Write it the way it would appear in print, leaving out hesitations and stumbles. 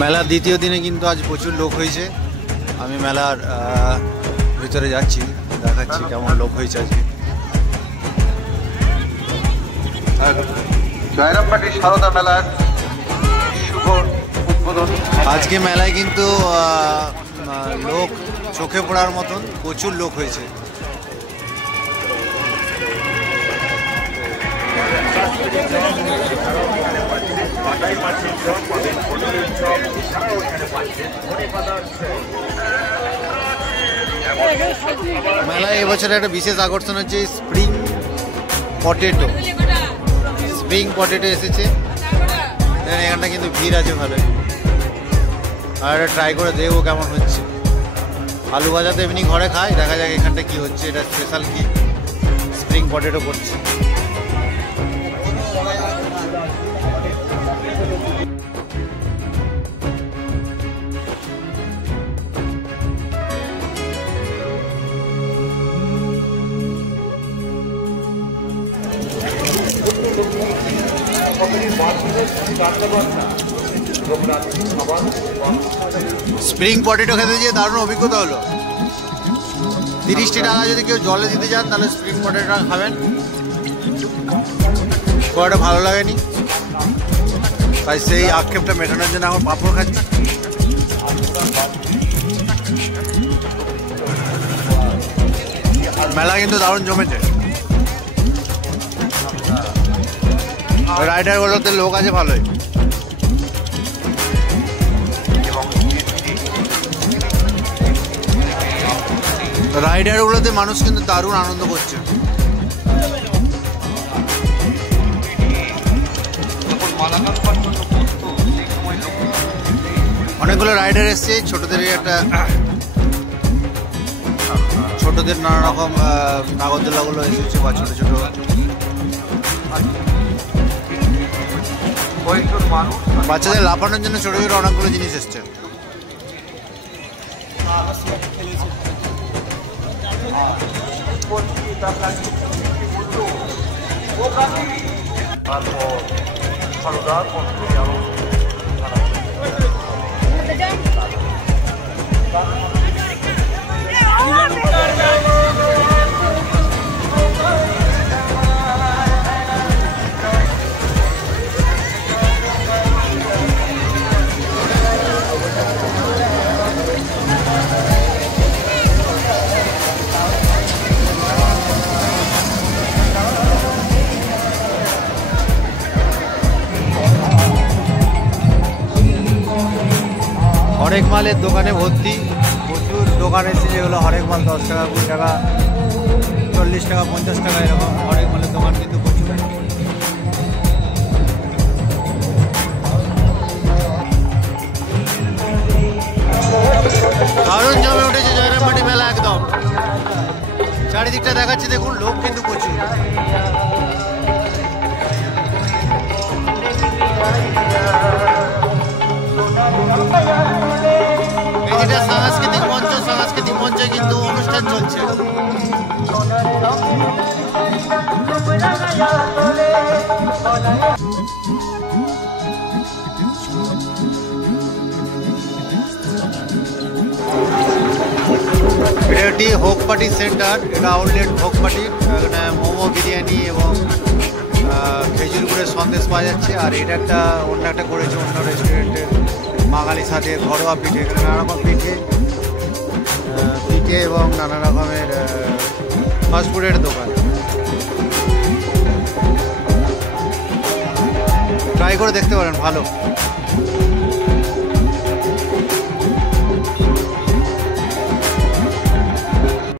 মেলার দ্বিতীয় দিনে কিন্তু আজ প্রচুর লোক হয়েছে। আমি মেলার ভিতরে যাচ্ছি, দেখাচ্ছি কেমন লোক হয়েছে আজকে। জয়রামবাটি সারদা মেলার শুভ উদ্বোধন। আজকে মেলায় কিন্তু লোক চোখে পড়ার মতন প্রচুর লোক হয়েছে। মেলায় এবছর একটা বিশেষ আকর্ষণ হচ্ছে স্প্রিং পটেটো। স্প্রিং পটেটো এসেছে, এখানটা কিন্তু ভিড় আছে ভালো। আর এটা ট্রাই করে দেখবো কেমন হচ্ছে। আলু ভাজা তো এমনি ঘরে খাই, দেখা যাক এখানটা কি হচ্ছে, এটা স্পেশাল কি স্প্রিং পটেটো করছে। স্প্রিং পটেটো খেতে গিয়ে দারুণ অভিজ্ঞতা হলো। 30টি টাকা যদি কেউ জলে দিতে চান তাহলে স্প্রিং পটেটোটা খাবেন। খুব ভালো লাগেনি, তাই সেই আক্ষেপটা মেটানোর জন্য এখন পাঁপড় খাচ্ছি। মেলা কিন্তু দারুণ জমেছে। রাইডারগুলোতে লোক আছে ভালোই। রাইডারগুলোতে মানুষ কিন্তু দারুণ আনন্দ করছে। অনেকগুলো রাইডার এসছে, ছোটদের নানা রকম নাগরদোলাগুলো এসেছে বা ছোট ছোট বাচ্চাদের লাফানোর জন্য ছোট ছোট অনেকগুলো জিনিস এসছে। হরেক মালের দোকানে ভর্তি, প্রচুর দোকান এসেছে যেগুলো হরেক মাল 10 টাকা, 20 টাকা, 40 টাকা, 50 টাকা এরকম হরেক মালের দোকান কিন্তু প্রচুর। দারুণ জমে উঠেছে জয়রামবাটি মেলা একদম। চারিদিকটা দেখাচ্ছে দেখুন, লোক কিন্তু প্রচুর। সাংস্কৃতিক মঞ্চে কিন্তু অনুষ্ঠান চলছে। এটা একটি হোকপাটি সেন্টার, এটা আউটলেট হোকপাটির। এখানে মোমো, বিরিয়ানি এবং খেজুর গুড়ের সন্দেশ পাওয়া যাচ্ছে। আর এটা অন্য একটা করেছে অন্য রেস্টুরেন্টের বাঙালি সাথে ঘরোয়া পিঠে। এখানে নানা রকম পিঠে এবং নানা রকমের ফাস্টফুডের দোকান। ট্রাই করে দেখতে পারেন, ভালো।